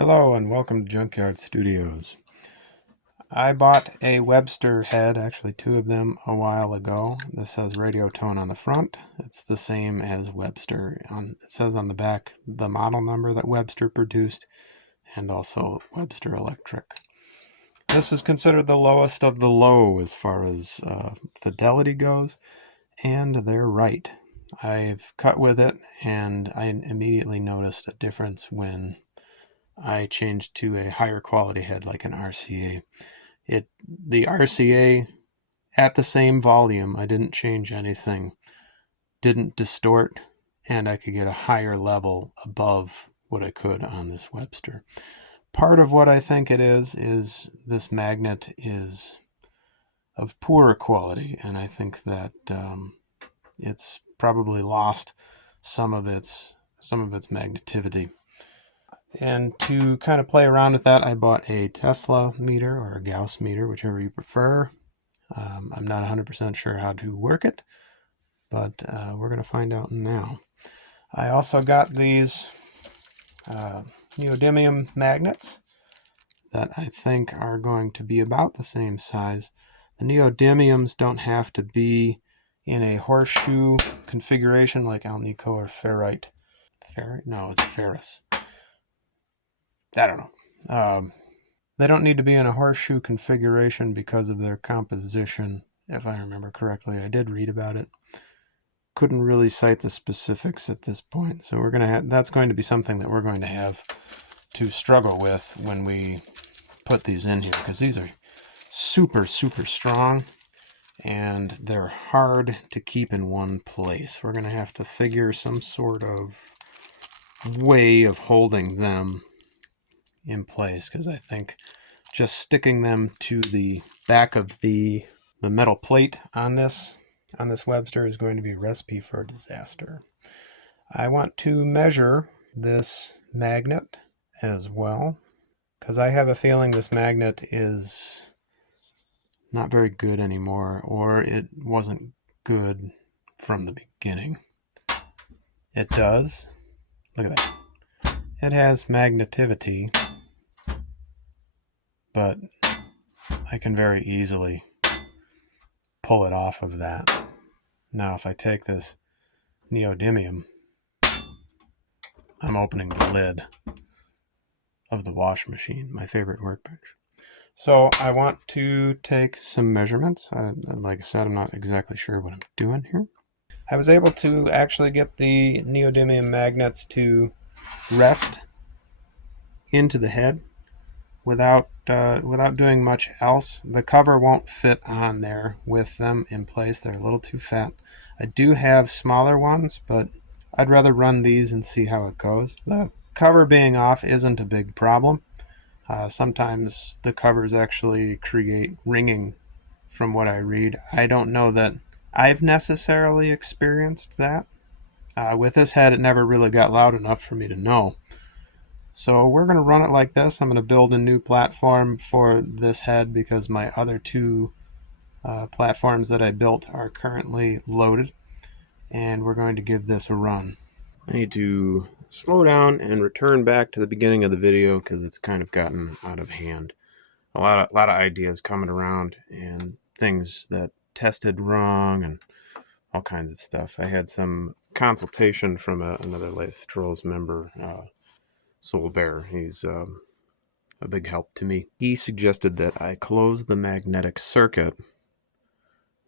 Hello and welcome to Junkyard Studios. I bought a Webster head, actually two of them, a while ago. This has radio tone on the front. It's the same as Webster. It says on the back the model number that Webster produced and also Webster Electric. This is considered the lowest of the low as far as fidelity goes, and they're right. I've cut with it and I immediately noticed a difference when I changed to a higher quality head like an RCA. The RCA at the same volume, I didn't change anything, didn't distort, and I could get a higher level above what I could on this Webster. Part of what I think it is this magnet is of poorer quality, and I think that it's probably lost some of its magnetivity. And to kind of play around with that, I bought a Tesla meter or a Gauss meter, whichever you prefer. I'm not 100% sure how to work it, but we're going to find out now. I also got these neodymium magnets that I think are going to be about the same size. The neodymiums don't have to be in a horseshoe configuration like alnico or ferrite. Ferrite? No, it's ferrous. I don't know. They don't need to be in a horseshoe configuration because of their composition, if I remember correctly. I did read about it. Couldn't really cite the specifics at this point, so that's going to be something that we're going to have to struggle with when we put these in here, because these are super strong and they're hard to keep in one place. We're going to have to figure some sort of way of holding them in place, because I think just sticking them to the back of the metal plate on this Webster is going to be a recipe for disaster. I want to measure this magnet as well, because I have a feeling this magnet is not very good anymore, or it wasn't good from the beginning. It does. Look at that. It has magnetivity, but I can very easily pull it off of that. Now if I take this neodymium, I'm opening the lid of the wash machine, my favorite workbench. So I want to take some measurements. Like I said, I'm not exactly sure what I'm doing here. I was able to actually get the neodymium magnets to rest into the head without doing much else. The cover won't fit on there with them in place. They're a little too fat. I do have smaller ones, but I'd rather run these and see how it goes. The cover being off isn't a big problem. Sometimes the covers actually create ringing from what I read. I don't know that I've necessarily experienced that. With this head, it never really got loud enough for me to know. So we're going to run it like this. I'm going to build a new platform for this head because my other two platforms that I built are currently loaded, and we're going to give this a run. I need to slow down and return back to the beginning of the video because it's kind of gotten out of hand. A lot of ideas coming around and things that tested wrong and all kinds of stuff. I had some consultation from another Lathe Trolls member, Soul Bear. He's a big help to me. He suggested that I close the magnetic circuit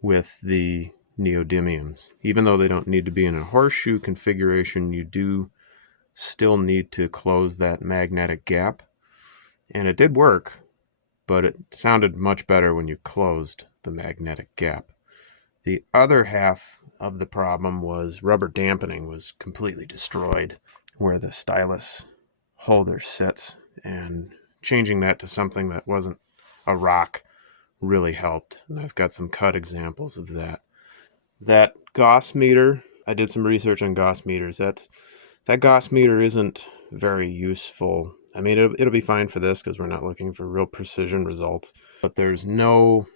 with the neodymiums. Even though they don't need to be in a horseshoe configuration, you do still need to close that magnetic gap. And it did work, but it sounded much better when you closed the magnetic gap. The other half of the problem was rubber dampening was completely destroyed where the stylus holder sits, and changing that to something that wasn't a rock really helped. And I've got some cut examples of that. That Gauss meter, I did some research on Gauss meters. That Gauss meter isn't very useful. I mean, it'll be fine for this because we're not looking for real precision results, but there's no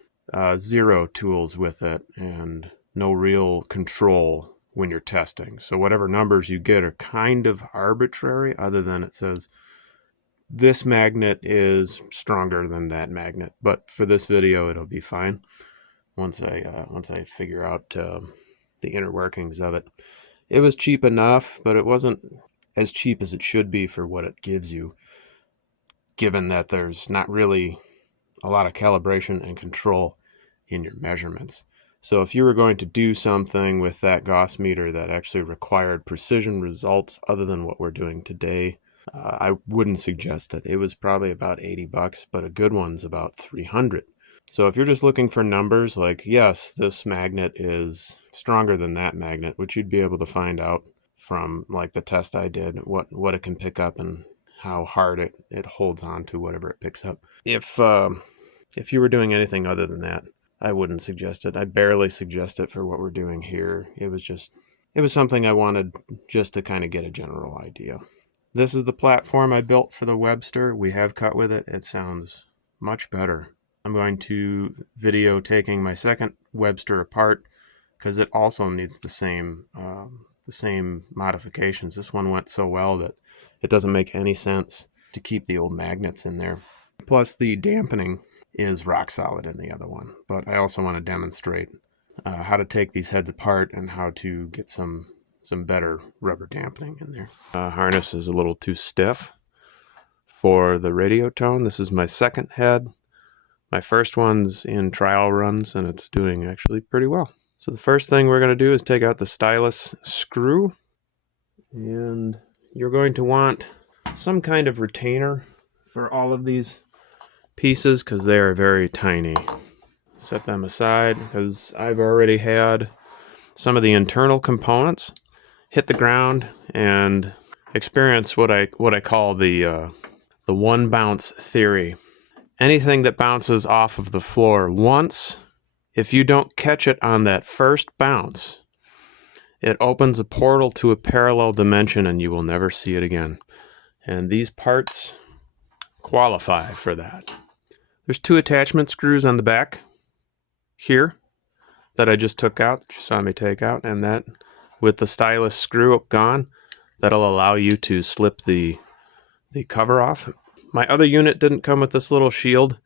zero tools with it and no real control when you're testing. So whatever numbers you get are kind of arbitrary, other than it says This magnet is stronger than that magnet, but for this video it'll be fine once I figure out the inner workings of it. It was cheap enough, but it wasn't as cheap as it should be for what it gives you, given that there's not really a lot of calibration and control in your measurements. So if you were going to do something with that Gauss meter that actually required precision results other than what we're doing today, I wouldn't suggest it. It was probably about 80 bucks, but a good one's about 300. So if you're just looking for numbers, like, yes, this magnet is stronger than that magnet, which you'd be able to find out from like the test I did, what it can pick up and how hard it holds on to whatever it picks up. If you were doing anything other than that, I wouldn't suggest it. I barely suggest it for what we're doing here. It was something I wanted just to kind of get a general idea. This is the platform I built for the Webster. We have cut with it. It sounds much better. I'm going to video taking my second Webster apart because it also needs the same modifications. This one went so well that it doesn't make any sense to keep the old magnets in there. Plus the dampening is rock solid in the other one. But I also want to demonstrate how to take these heads apart and how to get some better rubber dampening in there. Harness is a little too stiff for the radio tone. This is my second head. My first one's in trial runs and it's doing actually pretty well. So the first thing we're going to do is take out the stylus screw, and you're going to want some kind of retainer for all of these pieces because they are very tiny. Set them aside because I've already had some of the internal components hit the ground and experience what I call the one bounce theory. Anything that bounces off of the floor once, if you don't catch it on that first bounce, it opens a portal to a parallel dimension and you will never see it again. And these parts qualify for that. There's 2 attachment screws on the back here that I just took out, that you saw me take out, and that with the stylus screw gone, that'll allow you to slip the cover off. My other unit didn't come with this little shield,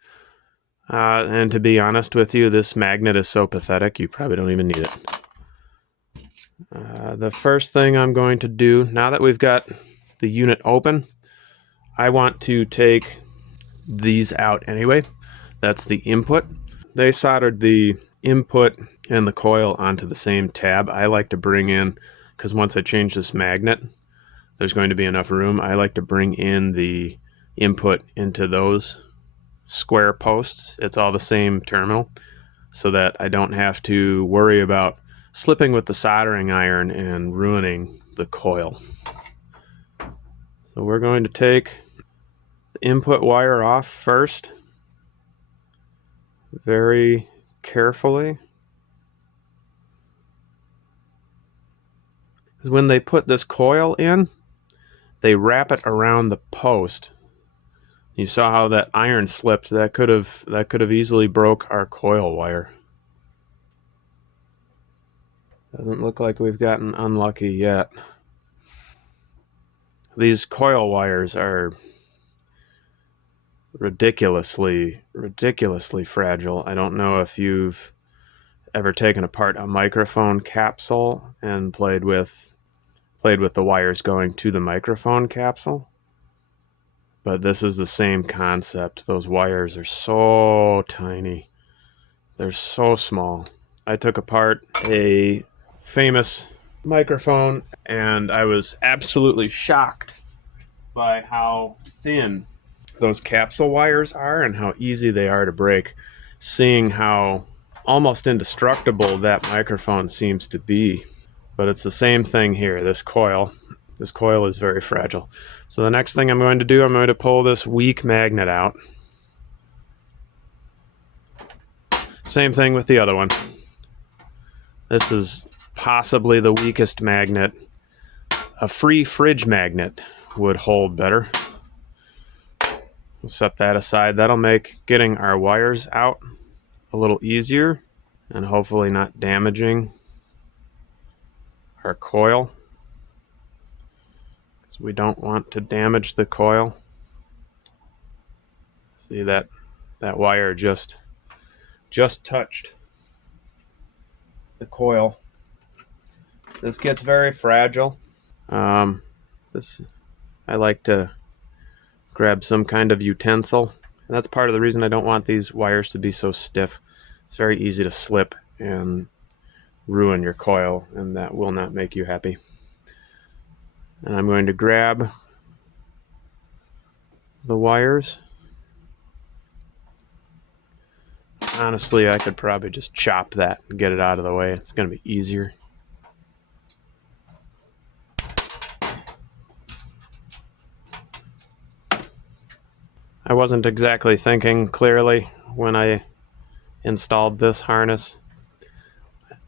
and to be honest with you, this magnet is so pathetic you probably don't even need it. The first thing I'm going to do, now that we've got the unit open, I want to take these out anyway. That's the input. They soldered the input and the coil onto the same tab. I like to bring in, because once I change this magnet, there's going to be enough room. I like to bring in the input into those square posts. It's all the same terminal, so that I don't have to worry about slipping with the soldering iron and ruining the coil. So we're going to take the input wire off first, very carefully. When they put this coil in, they wrap it around the post. You saw how that iron slipped. That could have easily broke our coil wire. Doesn't look like we've gotten unlucky yet. These coil wires are ridiculously fragile. I don't know if you've ever taken apart a microphone capsule and played with the wires going to the microphone capsule. But this is the same concept. Those wires are so tiny. They're so small. I took apart a famous microphone and I was absolutely shocked by how thin those capsule wires are and how easy they are to break, seeing how almost indestructible that microphone seems to be. But it's the same thing here. This coil is very fragile. So the next thing I'm going to do, I'm going to pull this weak magnet out. Same thing with the other one. This is possibly the weakest magnet. A free fridge magnet would hold better. We'll set that aside. That'll make getting our wires out a little easier and hopefully not damaging our coil, because we don't want to damage the coil. See that wire just touched the coil. This gets very fragile. This I like to grab some kind of utensil. And that's part of the reason I don't want these wires to be so stiff. It's very easy to slip and ruin your coil, and that will not make you happy. And I'm going to grab the wires. Honestly, I could probably just chop that and get it out of the way. It's going to be easier. I wasn't exactly thinking clearly when I installed this harness.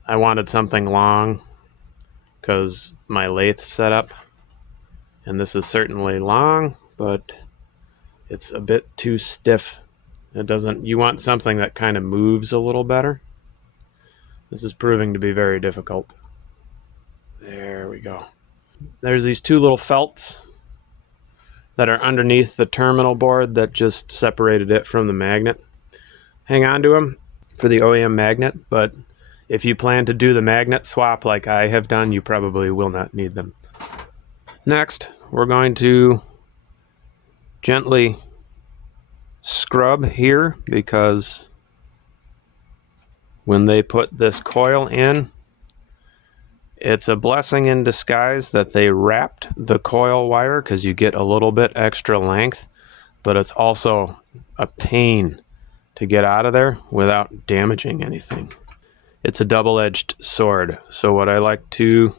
I wanted something long because my lathe setup, and this is certainly long, but it's a bit too stiff. It doesn't, you want something that kind of moves a little better. This is proving to be very difficult. There we go. There's these two little felts that are underneath the terminal board that just separated it from the magnet. Hang on to them for the OEM magnet, but if you plan to do the magnet swap like I have done, you probably will not need them. Next, we're going to gently scrub here, because when they put this coil in, it's a blessing in disguise that they wrapped the coil wire, because you get a little bit extra length, but it's also a pain to get out of there without damaging anything. It's a double-edged sword. So what I like to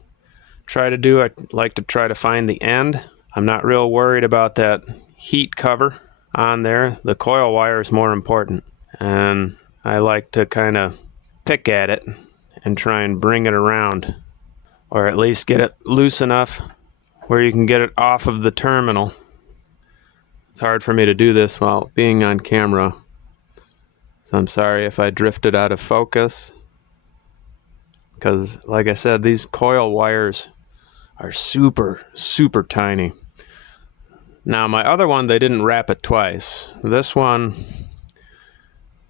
try to do, I like to try to find the end. I'm not real worried about that heat cover on there. The coil wire is more important. And I like to kind of pick at it and try and bring it around, or at least get it loose enough where you can get it off of the terminal. It's hard for me to do this while being on camera, so I'm sorry if I drifted out of focus, because like I said, these coil wires are super tiny. Now my other one, they didn't wrap it twice. This one,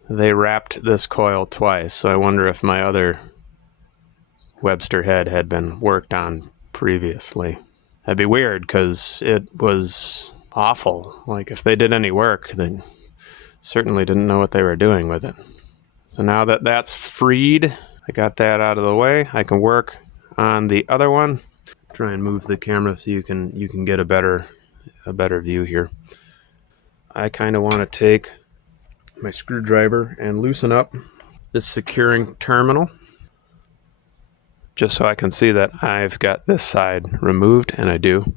they wrapped this coil twice, so I wonder if my other Webster head had been worked on previously. That'd be weird, because it was awful. Like, if they did any work, they certainly didn't know what they were doing with it. So now that that's freed, I got that out of the way, I can work on the other one. Try and move the camera so you can get a better view here. I kind of want to take my screwdriver and loosen up this securing terminal, just so I can see that I've got this side removed, and I do.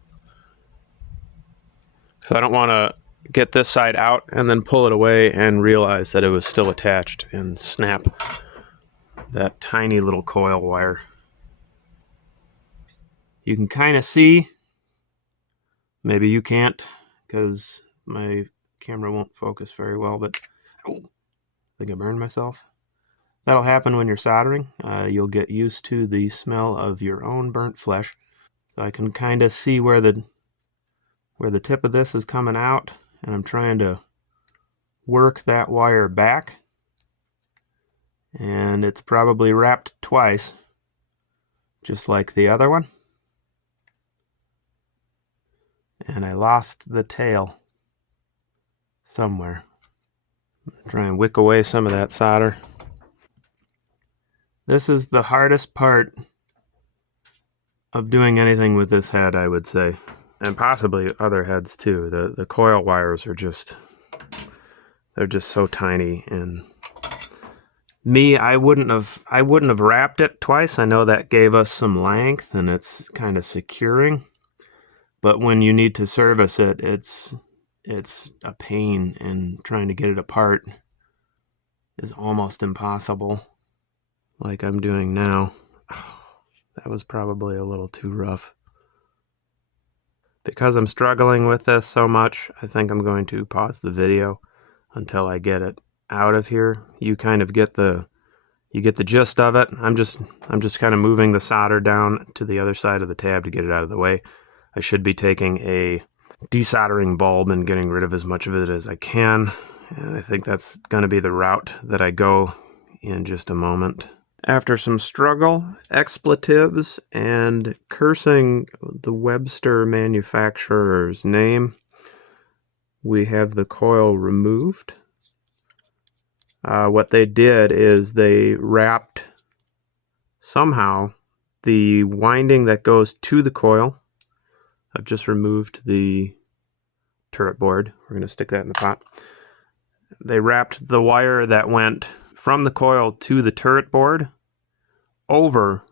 So I don't want to get this side out and then pull it away and realize that it was still attached and snap that tiny little coil wire. You can kind of see, maybe you can't because my camera won't focus very well, but oh, I think I burned myself. That'll happen when you're soldering. You'll get used to the smell of your own burnt flesh. So I can kind of see where the tip of this is coming out, and I'm trying to work that wire back. And it's probably wrapped twice, just like the other one. And I lost the tail somewhere. Try and wick away some of that solder. This is the hardest part of doing anything with this head, I would say, and possibly other heads too. The coil wires are they're just so tiny, and I wouldn't have wrapped it twice. I know that gave us some length and it's kind of securing, but when you need to service it, it's a pain, and trying to get it apart is almost impossible, like I'm doing now. That was probably a little too rough. Because I'm struggling with this so much, I think I'm going to pause the video until I get it out of here. You kind of get the gist of it. I'm just kind of moving the solder down to the other side of the tab to get it out of the way. I should be taking a desoldering bulb and getting rid of as much of it as I can, And I think that's going to be the route that I go in just a moment. After some struggle, expletives, and cursing the Webster manufacturer's name, we have the coil removed. What they did is they wrapped somehow the winding that goes to the coil. I've just removed the turret board. We're going to stick that in the pot. They wrapped the wire that went from the coil to the turret board over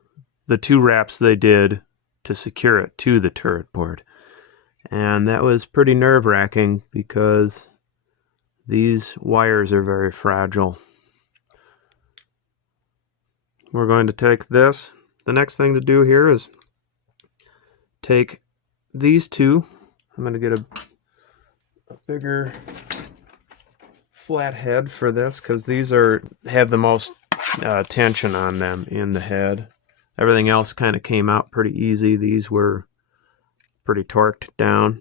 the two wraps they did to secure it to the turret board. And that was pretty nerve-wracking because these wires are very fragile. We're going to take this. The next thing to do here is take these two. I'm going to get a bigger flat head for this because these have the most tension on them in the head. Everything else kind of came out pretty easy. These were pretty torqued down.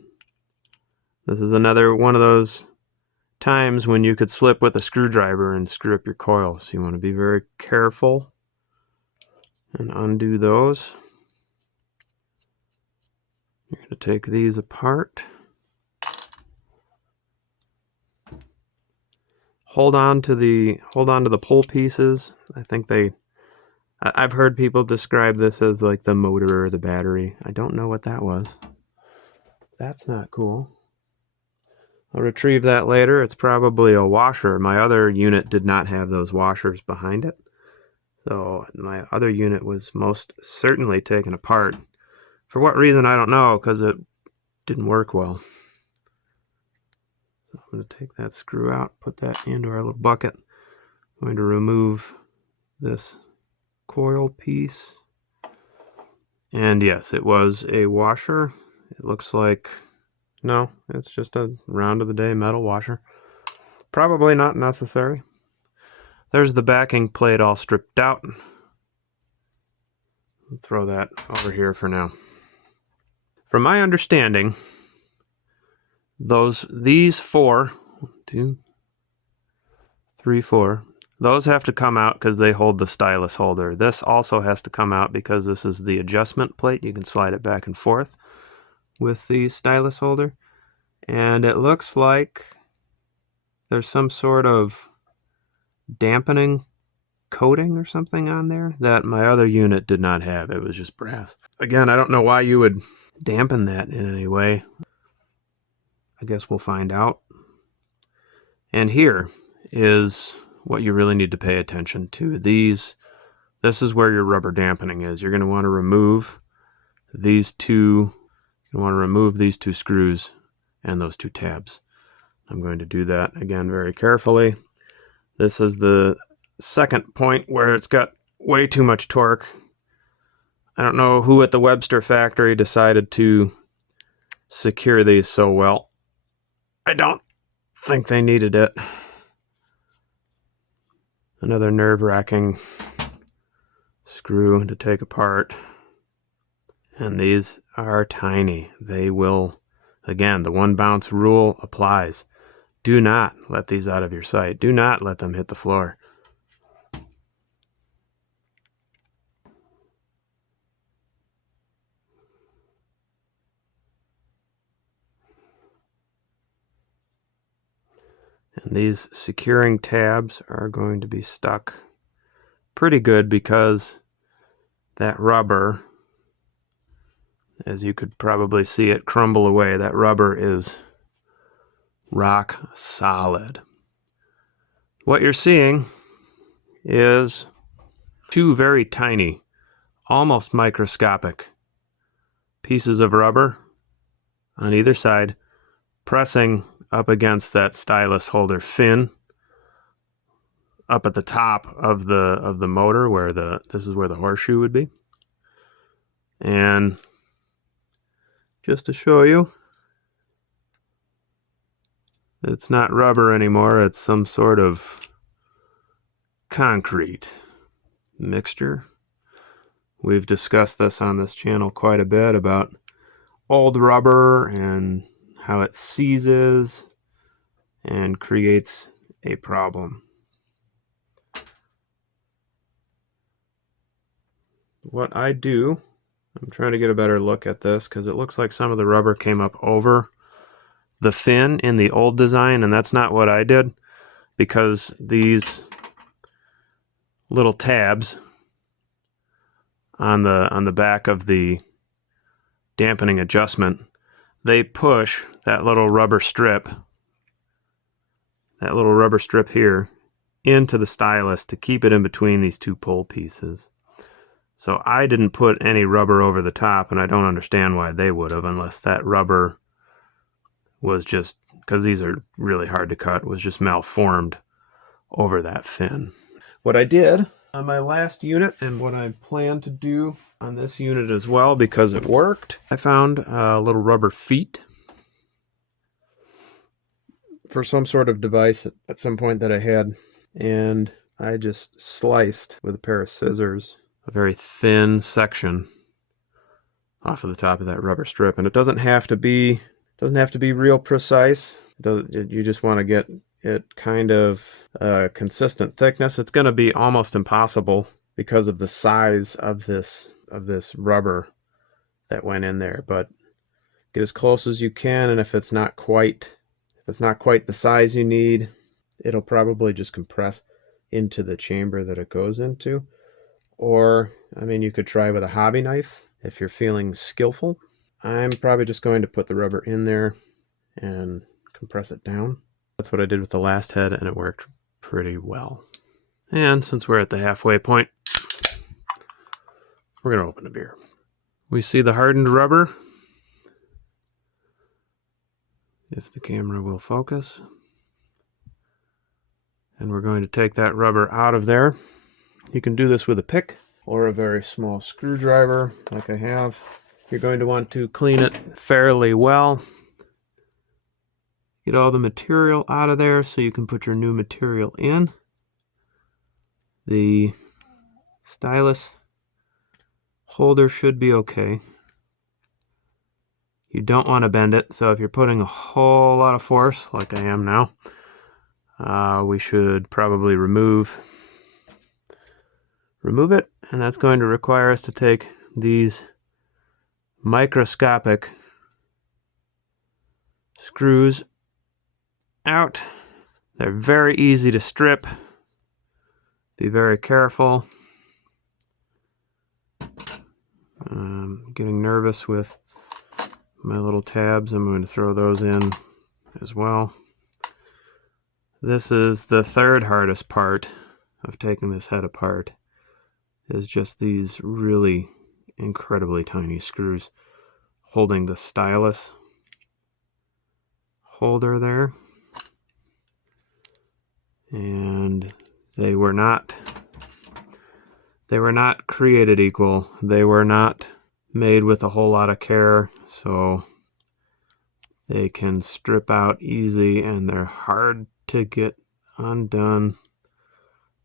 This is another one of those times when you could slip with a screwdriver and screw up your coils. So you want to be very careful and undo those. You're going to take these apart. Hold on to the pull pieces. I've heard people describe this as like the motor or the battery. I don't know what that was. That's not cool. I'll retrieve that later. It's probably a washer. My other unit did not have those washers behind it. So my other unit was most certainly taken apart. For what reason, I don't know, because it didn't work well. So I'm going to take that screw out, put that into our little bucket. I'm going to remove this coil piece. And yes, it was a washer. It looks like, no, it's just a round of the day metal washer. Probably not necessary. There's the backing plate all stripped out. I'll throw that over here for now. From my understanding, these 4, 1, 2, 3, 4, those have to come out because they hold the stylus holder. This also has to come out because this is the adjustment plate. You can slide it back and forth with the stylus holder. And it looks like there's some sort of dampening coating or something on there that my other unit did not have. It was just brass. Again, I don't know why you would dampen that in any way. I guess we'll find out. And here is what you really need to pay attention to. This is where your rubber dampening is. You're going to want to remove these two. You want to remove these 2 screws and those 2 tabs. I'm going to do that again very carefully. This is the second point where it's got way too much torque. I don't know who at the Webster factory decided to secure these so well. I don't think they needed it. Another nerve-wracking screw to take apart. And these are tiny. They will, again, the 1 bounce rule applies. Do not let these out of your sight. Do not let them hit the floor. And these securing tabs are going to be stuck pretty good because that rubber, as you could probably see it crumble away, that rubber is rock solid. What you're seeing is 2 very tiny, almost microscopic pieces of rubber on either side pressing up against that stylus holder fin up at the top of the motor where this is where the horseshoe would be. And just to show you, it's not rubber anymore, it's some sort of concrete mixture. We've discussed this on this channel quite a bit about old rubber and how it seizes and creates a problem. What I do, I'm trying to get a better look at this because it looks like some of the rubber came up over the fin in the old design, and that's not what I did, because these little tabs on the back of the dampening adjustment, they push that little rubber strip here into the stylus to keep it in between these two pole pieces. So I didn't put any rubber over the top, and I don't understand why they would have, unless that rubber was just, because these are really hard to cut, was just malformed over that fin. What I did on my last unit, and what I plan to do on this unit as well, because it worked, I found little rubber feet for some sort of device at some point that I had, and I just sliced with a pair of scissors a very thin section off of the top of that rubber strip. And it doesn't have to be real precise. You just want to get it kind of consistent thickness. It's going to be almost impossible because of the size of this rubber that went in there, but get as close as you can, and if it's not quite the size you need, it'll probably just compress into the chamber that it goes into. Or, I mean, you could try with a hobby knife if you're feeling skillful. I'm probably just going to put the rubber in there and compress it down. That's what I did with the last head, and it worked pretty well. And since we're at the halfway point, we're going to open a beer. We see the hardened rubber, if the camera will focus. And we're going to take that rubber out of there. You can do this with a pick or a very small screwdriver like I have. You're going to want to clean it fairly well. Get all the material out of there so you can put your new material in. The stylus holder should be okay. You don't want to bend it, so if you're putting a whole lot of force, like I am now, we should probably remove it, and that's going to require us to take these microscopic screws out. They're very easy to strip. Be very careful. Getting nervous with my little tabs. I'm going to throw those in as well. This is the third hardest part of taking this head apart, is just these really incredibly tiny screws holding the stylus holder there. And they were not created equal. They were not made with a whole lot of care, so they can strip out easy, and they're hard to get undone.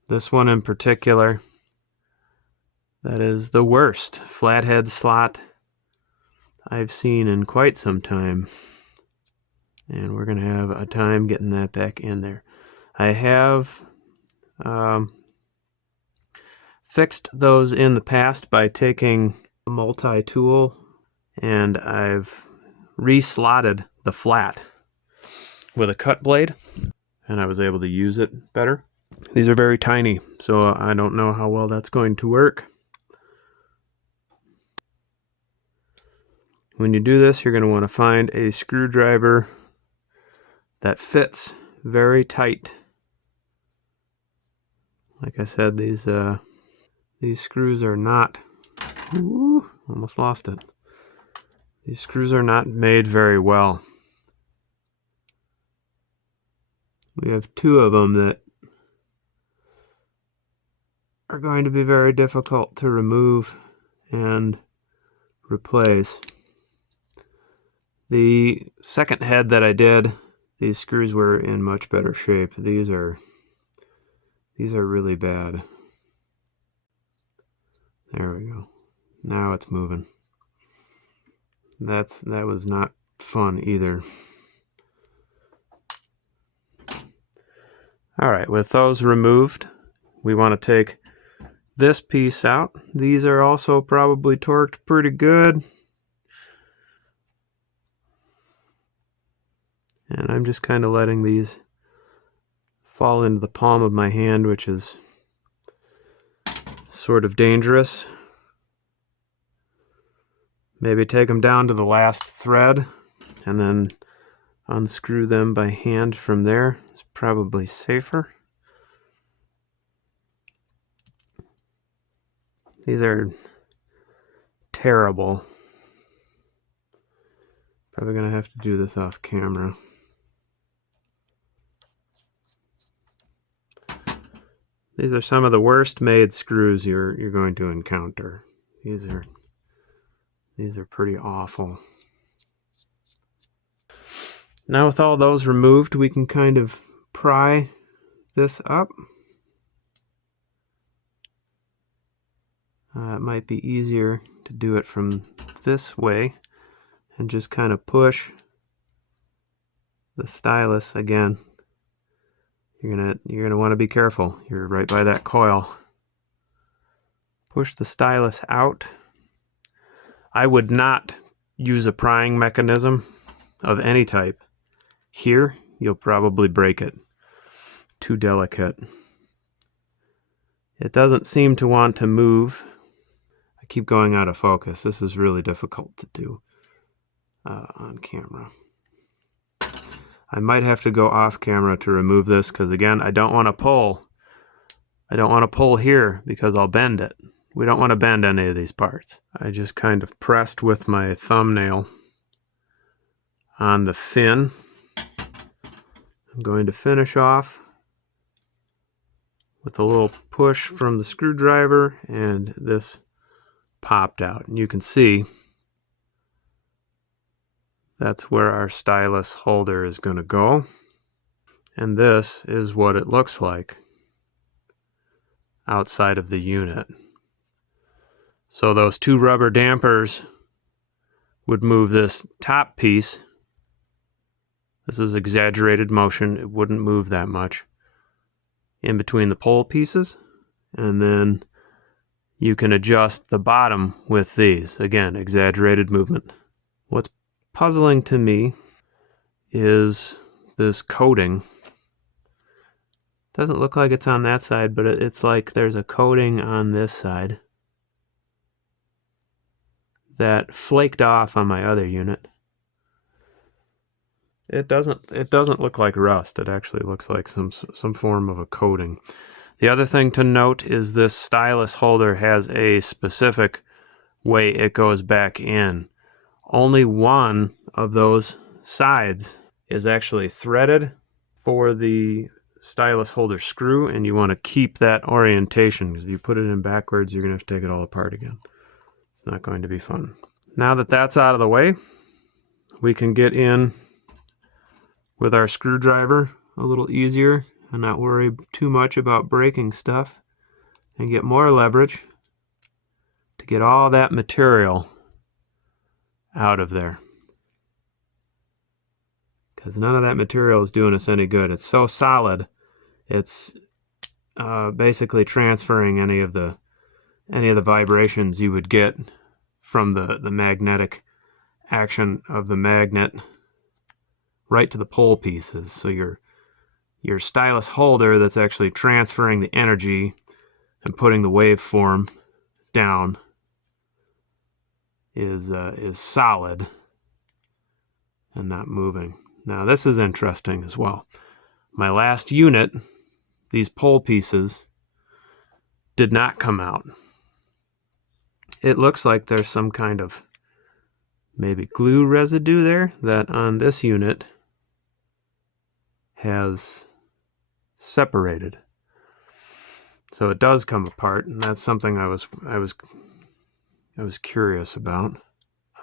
This one in particular, that is the worst flathead slot I've seen in quite some time, and we're going to have a time getting that back in there. I have fixed those in the past by taking a multi-tool, and I've re-slotted the flat with a cut blade, and I was able to use it better. These are very tiny, so I don't know how well that's going to work. When you do this, you're going to want to find a screwdriver that fits very tight. Like I said, these screws are not, ooh, almost lost it. These screws are not made very well. We have two of them that are going to be very difficult to remove and replace. The second head that I did, these screws were in much better shape. These are really bad. There we go. Now it's moving. That was not fun either. All right, with those removed, we want to take this piece out. These are also probably torqued pretty good. And I'm just kind of letting these fall into the palm of my hand, which is sort of dangerous. Maybe take them down to the last thread and then unscrew them by hand from there. It's probably safer. These are terrible. Probably gonna have to do this off camera. These are some of the worst made screws you're going to encounter. These are pretty awful. Now with all those removed, we can kind of pry this up. It might be easier to do it from this way and just kind of push the stylus. Again, you're gonna want to be careful. You're right by that coil. Push the stylus out. I would not use a prying mechanism of any type. Here, you'll probably break it. Too delicate. It doesn't seem to want to move. I keep going out of focus. This is really difficult to do on camera. I might have to go off camera to remove this because, again, I don't want to pull. I don't want to pull here because I'll bend it. We don't want to bend any of these parts. I just kind of pressed with my thumbnail on the fin. I'm going to finish off with a little push from the screwdriver, and this popped out. And you can see that's where our stylus holder is going to go. And this is what it looks like outside of the unit. So those two rubber dampers would move this top piece. This is exaggerated motion. It wouldn't move that much in between the pole pieces. And then you can adjust the bottom with these. Again, exaggerated movement. What's puzzling to me is this coating. Doesn't look like it's on that side, but it's like there's a coating on this side that flaked off on my other unit. It doesn't look like rust. It actually looks like some form of a coating. The other thing to note is this stylus holder has a specific way it goes back in. Only one of those sides is actually threaded for the stylus holder screw, and you want to keep that orientation, because if you put it in backwards, you're going to have to take it all apart again. It's not going to be fun. Now that that's out of the way, we can get in with our screwdriver a little easier and not worry too much about breaking stuff, and get more leverage to get all that material out of there. Because none of that material is doing us any good. It's so solid, it's basically transferring any of the vibrations you would get from the magnetic action of the magnet right to the pole pieces. So your stylus holder that's actually transferring the energy and putting the waveform down is solid and not moving. Now this is interesting as well. My last unit, these pole pieces did not come out. It looks like there's some kind of maybe glue residue there that on this unit has separated. So it does come apart, and that's something I was curious about.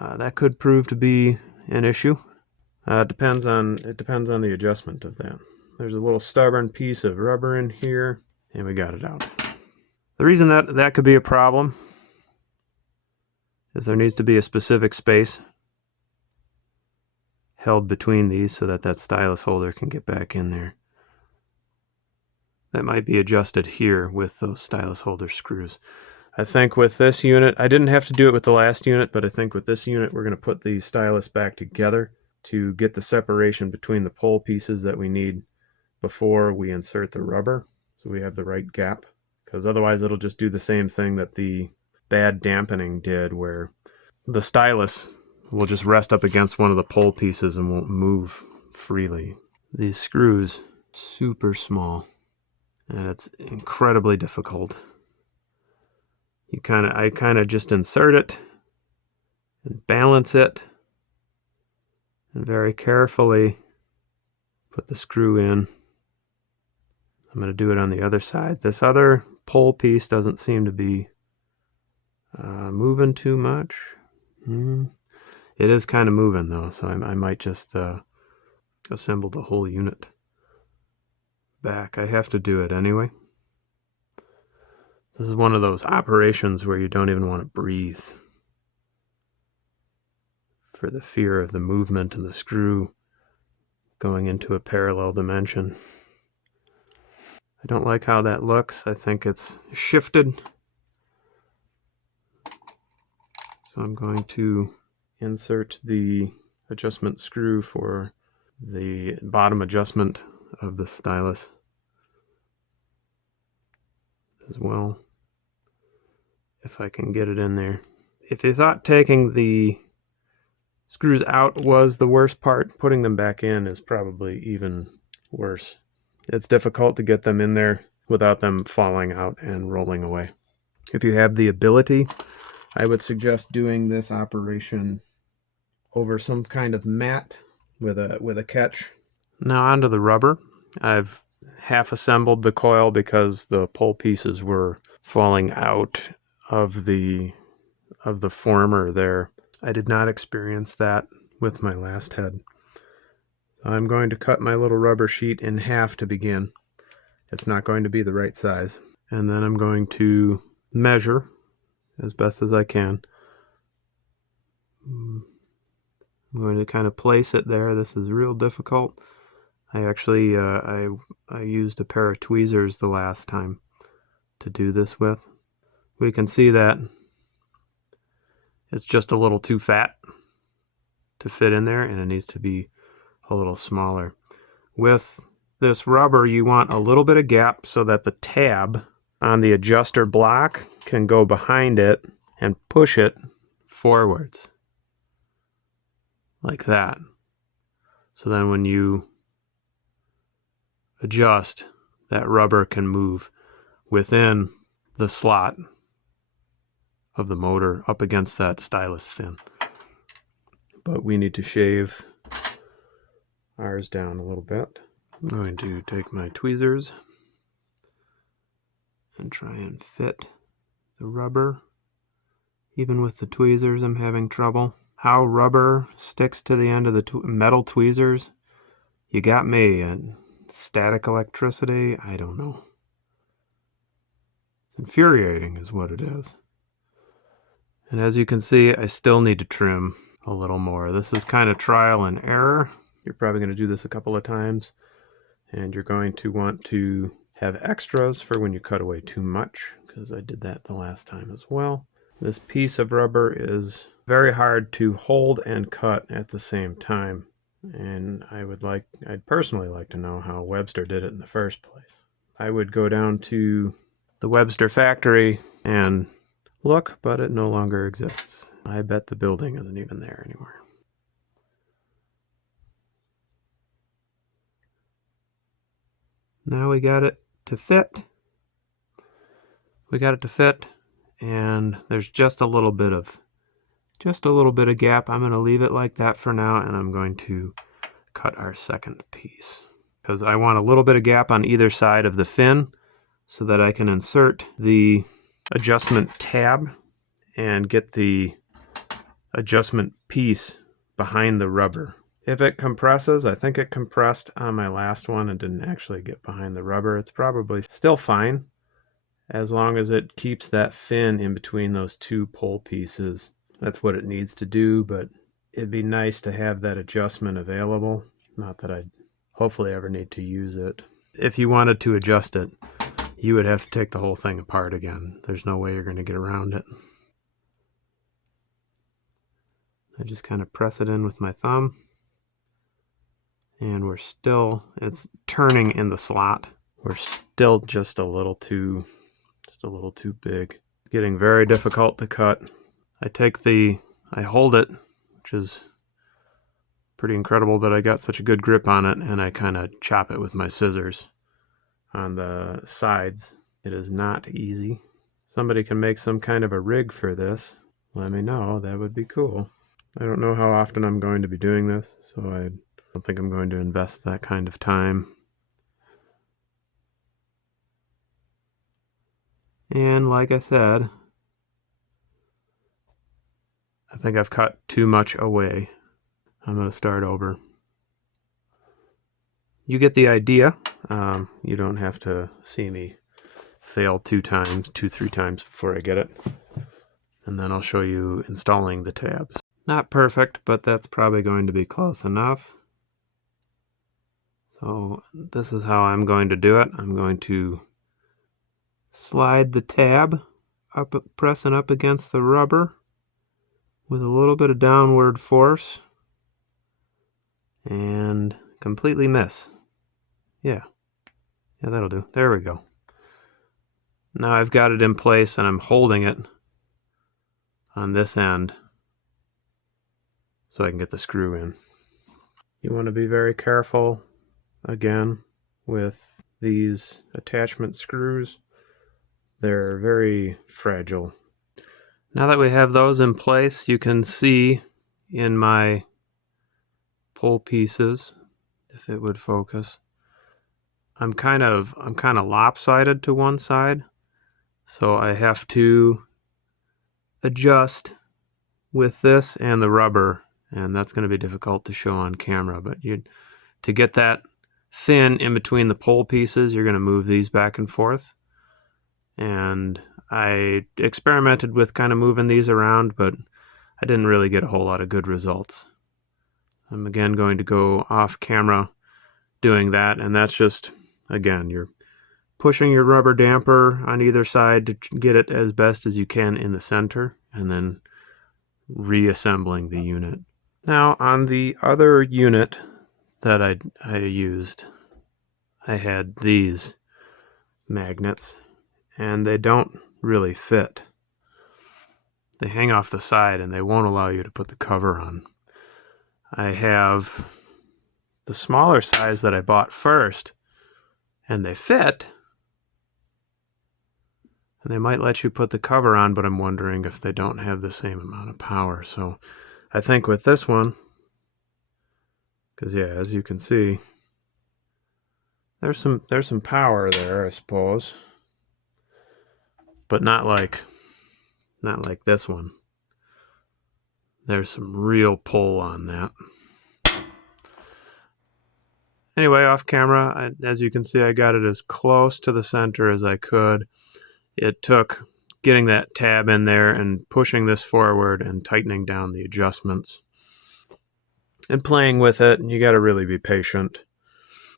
That could prove to be an issue. It depends on the adjustment of that. There's a little stubborn piece of rubber in here, and we got it out. The reason that could be a problem is there needs to be a specific space held between these so that stylus holder can get back in there. that might be adjusted here with those stylus holder screws. I think with this unit, I didn't have to do it with the last unit, but I think with this unit we're going to put the stylus back together to get the separation between the pole pieces that we need before we insert the rubber, so we have the right gap, because otherwise it'll just do the same thing that the bad dampening did, where the stylus will just rest up against one of the pole pieces and won't move freely. These screws, super small, and it's incredibly difficult. I kind of just insert it and balance it and very carefully put the screw in. I'm going to do it on the other side. This other pole piece doesn't seem to be moving too much. It is kind of moving though, so I might just assemble the whole unit back. I have to do it anyway. This is one of those operations where you don't even want to breathe for the fear of the movement and the screw going into a parallel dimension. I don't like how that looks. I think it's shifted. So I'm going to insert the adjustment screw for the bottom adjustment of the stylus as well, if I can get it in there. If you thought taking the screws out was the worst part, putting them back in is probably even worse. It's difficult to get them in there without them falling out and rolling away. If you have the ability, I would suggest doing this operation over some kind of mat with a catch. Now onto the rubber. I've half assembled the coil because the pole pieces were falling out of the former there. I did not experience that with my last head. I'm going to cut my little rubber sheet in half to begin. It's not going to be the right size. And then I'm going to measure as best as I can. I'm going to kind of place it there. This is real difficult. I actually I used a pair of tweezers the last time to do this with. We can see that it's just a little too fat to fit in there, and it needs to be a little smaller. With this rubber, you want a little bit of gap so that the tab on the adjuster block can go behind it and push it forwards like that. So then when you adjust, that rubber can move within the slot of the motor up against that stylus fin. But we need to shave ours down a little bit. I'm going to take my tweezers and try and fit the rubber. Even with the tweezers, I'm having trouble. How rubber sticks to the end of the metal tweezers, you got me. And static electricity, I don't know. It's infuriating is what it is. And as you can see, I still need to trim a little more. This is kind of trial and error. You're probably going to do this a couple of times, and you're going to want to have extras for when you cut away too much, because I did that the last time as well. This piece of rubber is very hard to hold and cut at the same time, and I'd personally like to know how Webster did it in the first place. I would go down to the Webster factory and look, but it no longer exists. I bet the building isn't even there anymore. Now we got it to fit. We got it to fit, and there's just a little bit of gap. I'm going to leave it like that for now, and I'm going to cut our second piece because I want a little bit of gap on either side of the fin so that I can insert the adjustment tab and get the adjustment piece behind the rubber. If it compresses, I think it compressed on my last one and didn't actually get behind the rubber. It's probably still fine as long as it keeps that fin in between those two pole pieces. That's what it needs to do, but it'd be nice to have that adjustment available. Not that I'd hopefully ever need to use it. if you wanted to adjust it, you would have to take the whole thing apart again. There's no way you're going to get around it. I just kind of press it in with my thumb, and it's turning in the slot. We're still just a little too big. It's getting very difficult to cut. I hold it, which is pretty incredible that I got such a good grip on it, and I kind of chop it with my scissors on the sides. It is not easy. Somebody can make some kind of a rig for this. Let me know, that would be cool. I don't know how often I'm going to be doing this, so I don't think I'm going to invest that kind of time. And like I said, I think I've cut too much away. I'm going to start over. You get the idea. You don't have to see me fail 2, 3 times before I get it. And then I'll show you installing the tabs. Not perfect, but that's probably going to be close enough. So this is how I'm going to do it. I'm going to slide the tab up, pressing up against the rubber with a little bit of downward force, and completely miss. Yeah, that'll do. There we go. Now I've got it in place and I'm holding it on this end so I can get the screw in. You want to be very careful, again, with these attachment screws. They're very fragile. Now that we have those in place, you can see in my pull pieces, if it would focus, I'm kind of lopsided to one side, so I have to adjust with this and the rubber, and that's going to be difficult to show on camera, but to get that thin in between the pull pieces, you're going to move these back and forth. And I experimented with kind of moving these around, but I didn't really get a whole lot of good results. I'm again going to go off camera doing that, and that's just, again, you're pushing your rubber damper on either side to get it as best as you can in the center, and then reassembling the unit. Now on the other unit that I used, I had these magnets, and they don't really fit. They hang off the side and they won't allow you to put the cover on. I have the smaller size that I bought first, and they fit, and they might let you put the cover on, but I'm wondering if they don't have the same amount of power. So I think with this one, because yeah, as you can see, there's some power there, I suppose, but not like this one. There's some real pull on that. Anyway, off camera, as you can see, I got it as close to the center as I could. It took getting that tab in there and pushing this forward and tightening down the adjustments and playing with it, and you got to really be patient.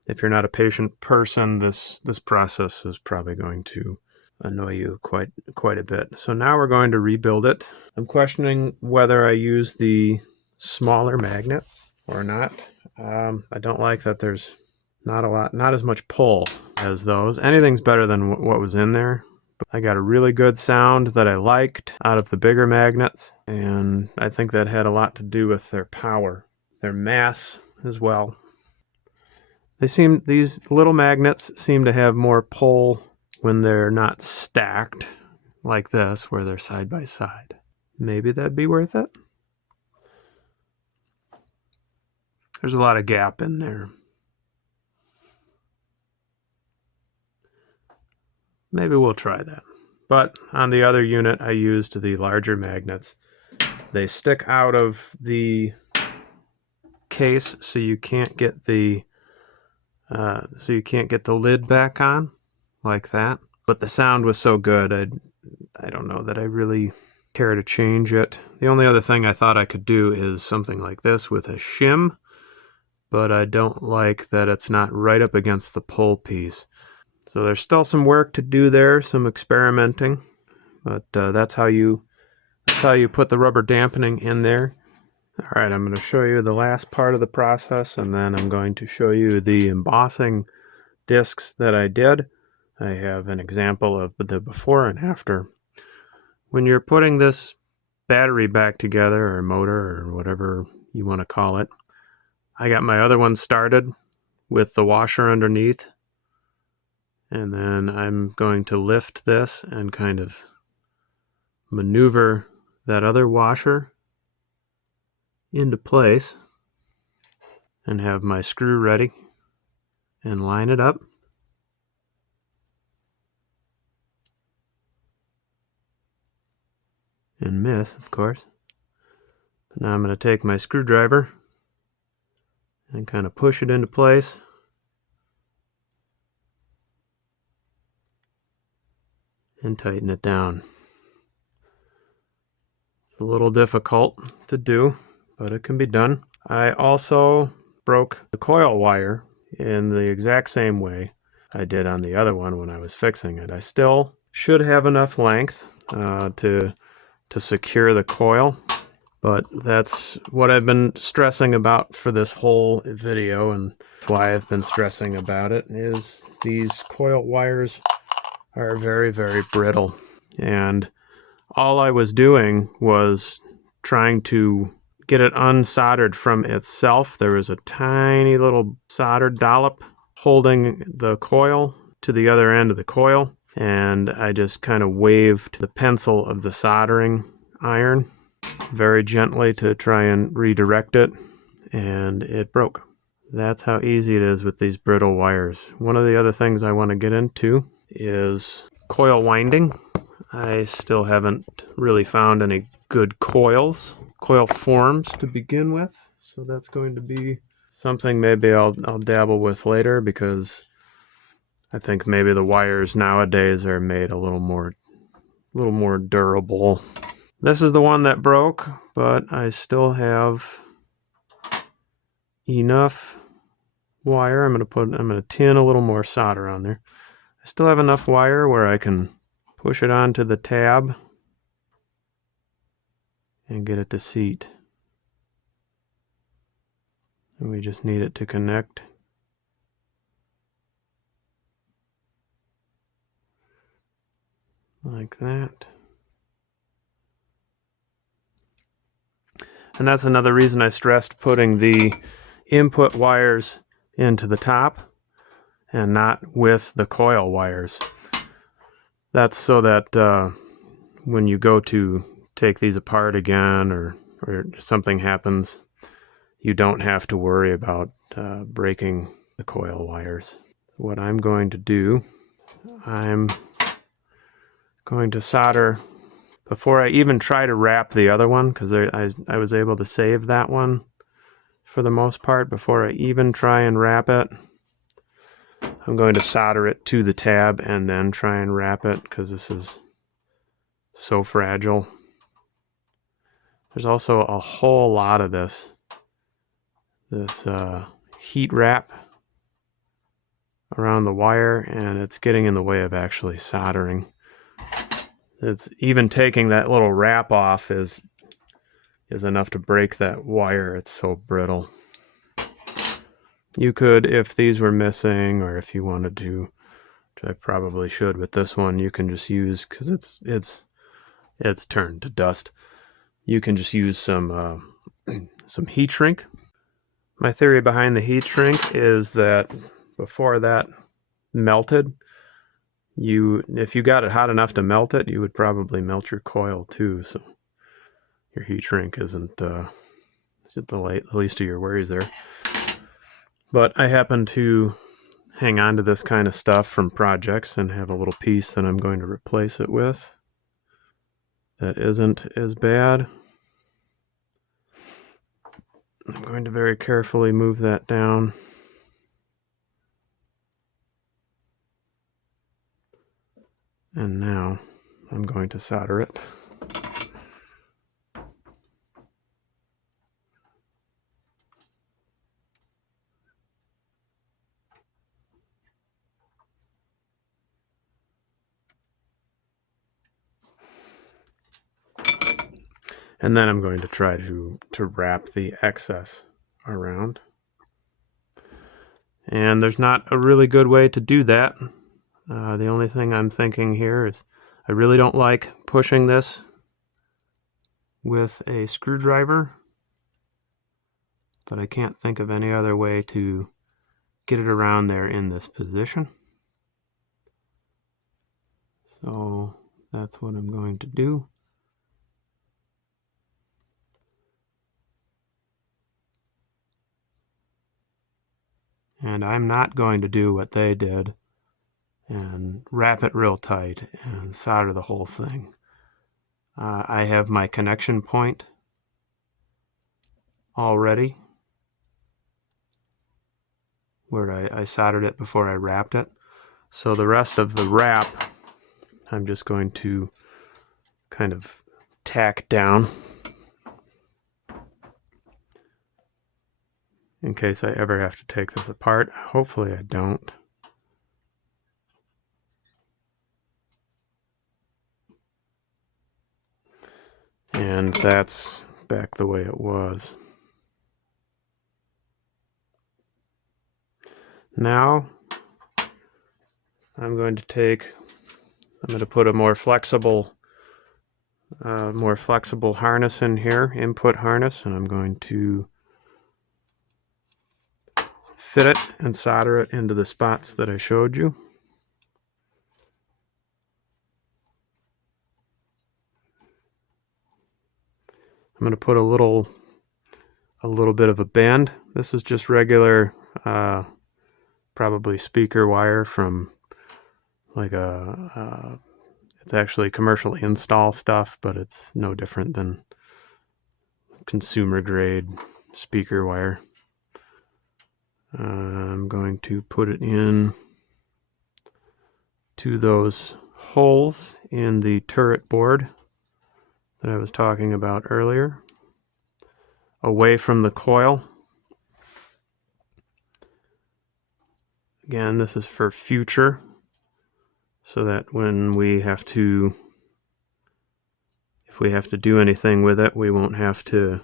If you're not a patient person, this process is probably going to annoy you quite a bit. So now we're going to rebuild it. I'm questioning whether I use the smaller magnets or not. I don't like that there's not as much pull as those. Anything's better than what was in there. But I got a really good sound that I liked out of the bigger magnets, and I think that had a lot to do with their power, their mass as well. These little magnets seem to have more pull when they're not stacked like this, where they're side by side. Maybe that'd be worth it. There's a lot of gap in there. Maybe we'll try that. But on the other unit, I used the larger magnets. They stick out of the case, so you can't get the lid back on like that. But the sound was so good, I don't know that I really care to change it. The only other thing I thought I could do is something like this with a shim, but I don't like that it's not right up against the pull piece. So there's still some work to do there, some experimenting, but that's how you put the rubber dampening in there. All right, I'm going to show you the last part of the process, and then I'm going to show you the embossing discs that I did. I have an example of the before and after. When you're putting this battery back together, or motor, or whatever you want to call it, I got my other one started with the washer underneath, and then I'm going to lift this and kind of maneuver that other washer into place and have my screw ready and line it up. And miss, of course. Now I'm going to take my screwdriver and kind of push it into place. And tighten it down. It's a little difficult to do, but it can be done. I also broke the coil wire in the exact same way I did on the other one when I was fixing it. I still should have enough length to secure the coil, but that's what I've been stressing about for this whole video, and that's why I've been stressing about it, is these coil wires are very, very brittle. And all I was doing was trying to get it unsoldered from itself. There was a tiny little soldered dollop holding the coil to the other end of the coil, and I just kind of waved the pencil of the soldering iron very gently to try and redirect it, and it broke. That's how easy it is with these brittle wires. One of the other things I want to get into is coil winding. I still haven't really found any good coil forms to begin with, so that's going to be something maybe I'll dabble with later, because I think maybe the wires nowadays are made a little more durable. This is the one that broke, but I still have enough wire. I'm going to tin a little more solder on there. I still have enough wire where I can push it onto the tab and get it to seat. And we just need it to connect. Like that. And that's another reason I stressed putting the input wires into the top and not with the coil wires. That's so that when you go to take these apart again, or something happens, you don't have to worry about breaking the coil wires. What I'm going to do, I'm going to solder before I even try to wrap the other one, because I was able to save that one for the most part. Before I even try and wrap it, I'm going to solder it to the tab and then try and wrap it, because this is so fragile. There's also a whole lot of this heat wrap around the wire, and it's getting in the way of actually soldering. It's even taking that little wrap off is enough to break that wire. It's so brittle. You could, if these were missing, or if you wanted to, which I probably should with this one, you can just use, because it's turned to dust, you can just use some heat shrink. My theory behind the heat shrink is that before that melted, if you got it hot enough to melt it, you would probably melt your coil too. So your heat shrink isn't the least of your worries there. But I happen to hang on to this kind of stuff from projects and have a little piece that I'm going to replace it with that isn't as bad. I'm going to very carefully move that down. And now I'm going to solder it. And then I'm going to try to wrap the excess around. And there's not a really good way to do that. The only thing I'm thinking here is I really don't like pushing this with a screwdriver, but I can't think of any other way to get it around there in this position. So that's what I'm going to do. And I'm not going to do what they did and wrap it real tight and solder the whole thing. I have my connection point already where I soldered it before I wrapped it. So the rest of the wrap I'm just going to kind of tack down in case I ever have to take this apart. Hopefully I don't. And that's back the way it was. Now I'm going to put a more flexible harness in here, input harness, and I'm going to fit it and solder it into the spots that I showed you. I'm going to put a little bit of a bend. This is just regular, probably speaker wire from like it's actually commercial install stuff, but it's no different than consumer grade speaker wire. I'm going to put it in to those holes in the turret board that I was talking about earlier, away from the coil. Again, this is for future, so that when we have to, if we have to do anything with it, we won't have to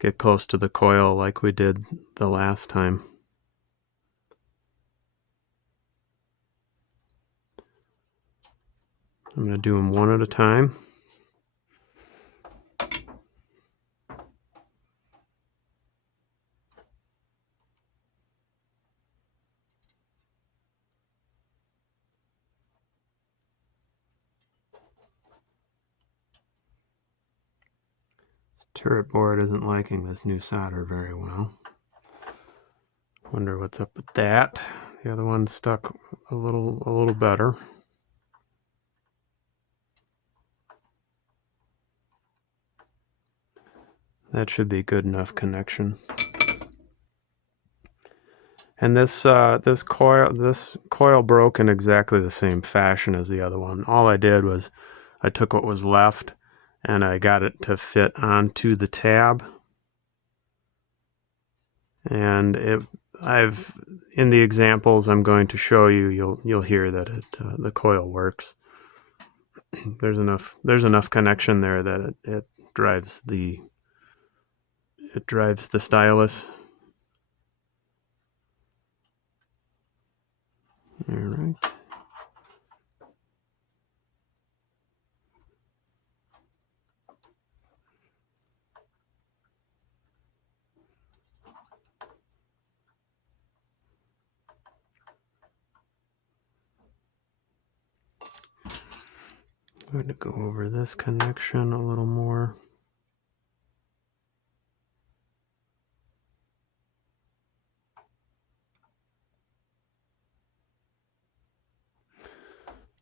get close to the coil like we did the last time. I'm going to do them one at a time. This turret board isn't liking this new solder very well. Wonder what's up with that. The other one stuck a little better. That should be good enough connection. And this coil broke in exactly the same fashion as the other one. All I did was I took what was left and I got it to fit onto the tab. And in the examples I'm going to show you, you'll hear that the coil works. There's enough connection there that it drives the stylus. All right. I'm going to go over this connection a little more.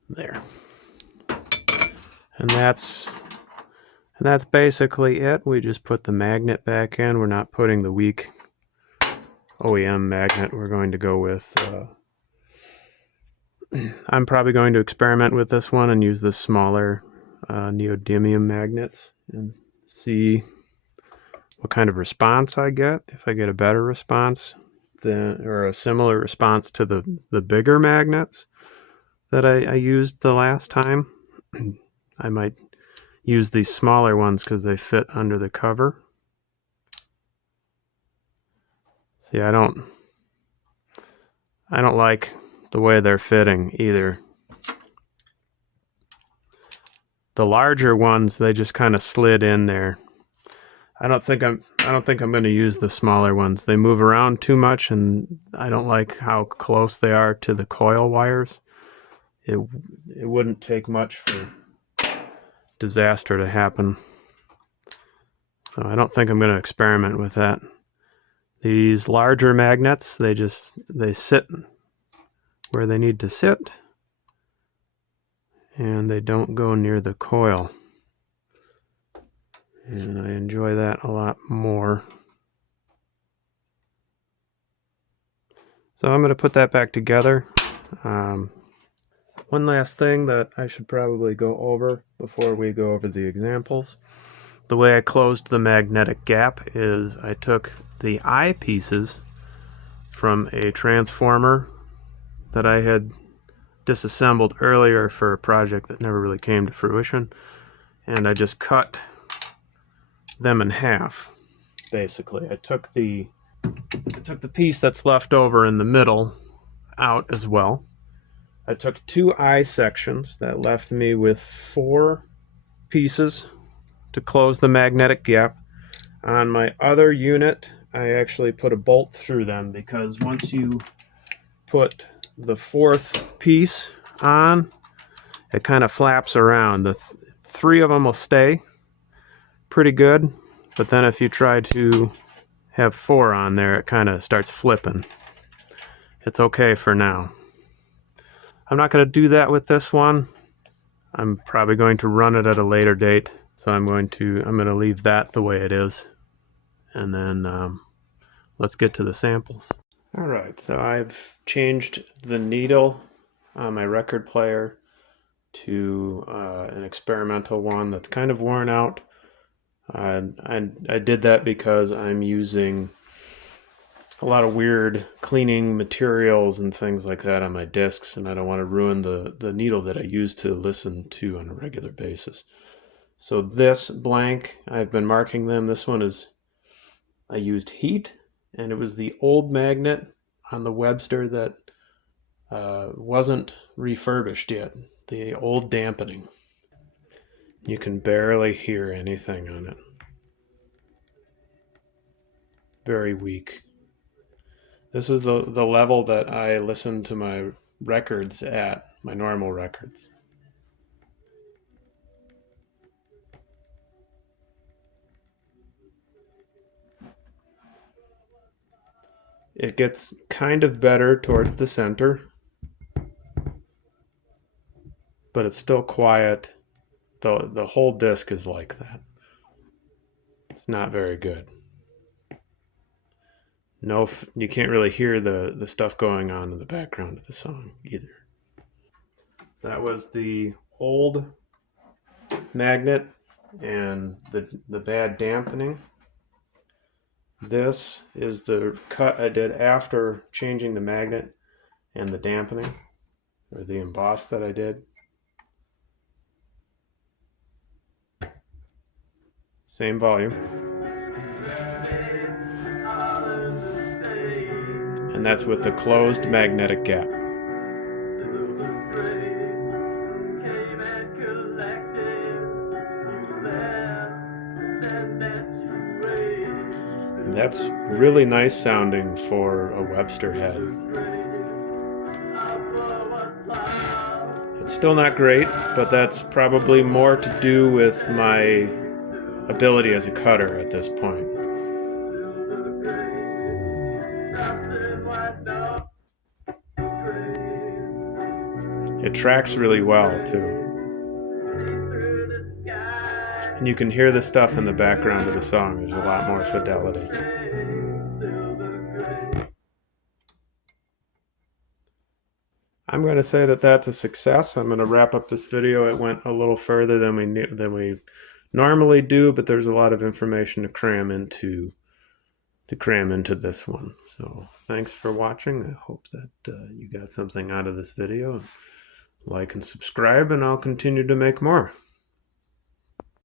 There. And that's basically it. We just put the magnet back in. We're not putting the weak OEM magnet. We're going to go with I'm probably going to experiment with this one and use the smaller neodymium magnets and see what kind of response I get. If I get a better response or a similar response to the bigger magnets that I used the last time, I might use these smaller ones because they fit under the cover. See, I don't like the way they're fitting either. The larger ones, they just kind of slid in there. I don't think I'm going to use the smaller ones. They move around too much, and I don't like how close they are to the coil wires. It wouldn't take much for disaster to happen. So I don't think I'm going to experiment with that. These larger magnets, they sit where they need to sit, and they don't go near the coil. And I enjoy that a lot more. So I'm going to put that back together. One last thing that I should probably go over before we go over the examples. The way I closed the magnetic gap is I took the eyepieces from a transformer that I had disassembled earlier for a project that never really came to fruition, and I just cut them in half. Basically, I took the piece that's left over in the middle out as well. I took 2 eye sections that left me with 4 pieces to close the magnetic gap. On my other unit, I actually put a bolt through them because once you put the 4th piece on, it kind of flaps around. The 3 of them will stay pretty good, but then if you try to have 4 on there, it kind of starts flipping. It's okay for now. I'm not going to do that with this one. I'm probably going to run it at a later date, so I'm going to leave that the way it is, and then let's get to the samples. All right, so I've changed the needle on my record player to an experimental one that's kind of worn out. I did that because I'm using a lot of weird cleaning materials and things like that on my discs, and I don't want to ruin the needle that I use to listen to on a regular basis. So this blank, I've been marking them. This one is, I used heat, and it was the old magnet on the Webster that wasn't refurbished yet, the old dampening. You can barely hear anything on it. Very weak. This is the level that I listen to my records at, my normal records. It gets kind of better towards the center, but it's still quiet. The whole disc is like that. It's not very good. No, you can't really hear the stuff going on in the background of the song either. So that was the old magnet and the bad dampening. This is the cut I did after changing the magnet and the dampening, or the emboss that I did. Same volume. And that's with the closed magnetic gap. And that's really nice sounding for a Webster head. It's still not great, but that's probably more to do with my ability as a cutter at this point. It tracks really well too. And you can hear the stuff in the background of the song. There's a lot more fidelity. I'm going to say that that's a success. I'm going to wrap up this video. It went a little further than we normally do, but there's a lot of information to cram into this one. So thanks for watching. I hope that you got something out of this video. Like and subscribe, and I'll continue to make more.